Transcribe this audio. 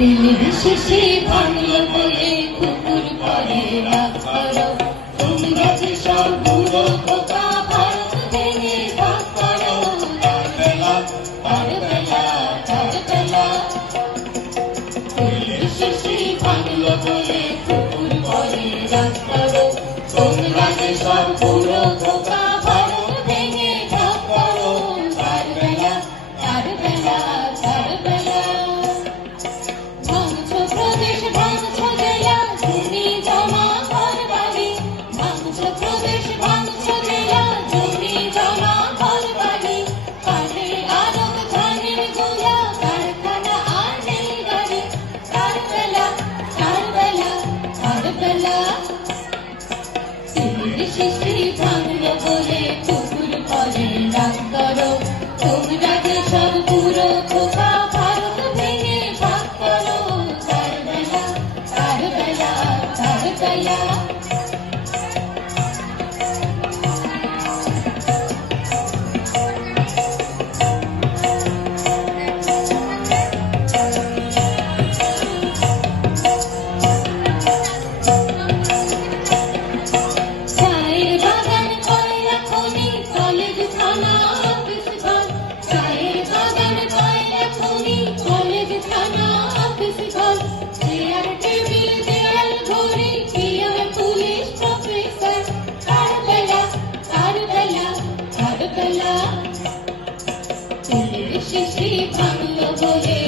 দিলের শিশি ভাঙল বলে কুকুর করে রাগ করো, তোমরা যেসব বুড়ো খোকা ভারত ভেঙে ভাগ করো। তার বেলা তার বেলা তার বেলা, দিলের শিশি ভাঙল বলে কুকুর করে রাগ করো, তোমরা যেসব বুড়ো খোকা ভারত ভেঙে ভাগ করো। তার বেলা তার বেলা তার বেলা, ভাঙছো প্রদেশ ভাঙছো জেলা, জমি জমা ঘর বাড়ি। ভাঙছো প্রদেশ ভাঙছো জেলা, জমি জমা ঘর বাড়ি। কাঠের আড়ত ধানের গোলা, কারখানা আর নেই গাড়ি। তার বেলা তার বেলা তার বেলা, দিলের শিশি ভাঙল বলে কুকুর করে রাগ করো, তোমরা যেসব বুড়ো খোকা ভারত ভেঙে ভাগ করো। তার বেলা তার বেলা তার বেলা, চায়ের বাগান কয়লা খনি, কলেজ থানা অফিস ঘর। চায়ের বাগান কয়লা খনি, কলেজ থানা অফিস ঘর। চেয়ার টেবিল দেয়াল ঘড়ি, পিয়ন পুলিশ প্রফেসর। তার বেলা তার বেলা তার বেলা, দিলের শিশি ভাঙল বলে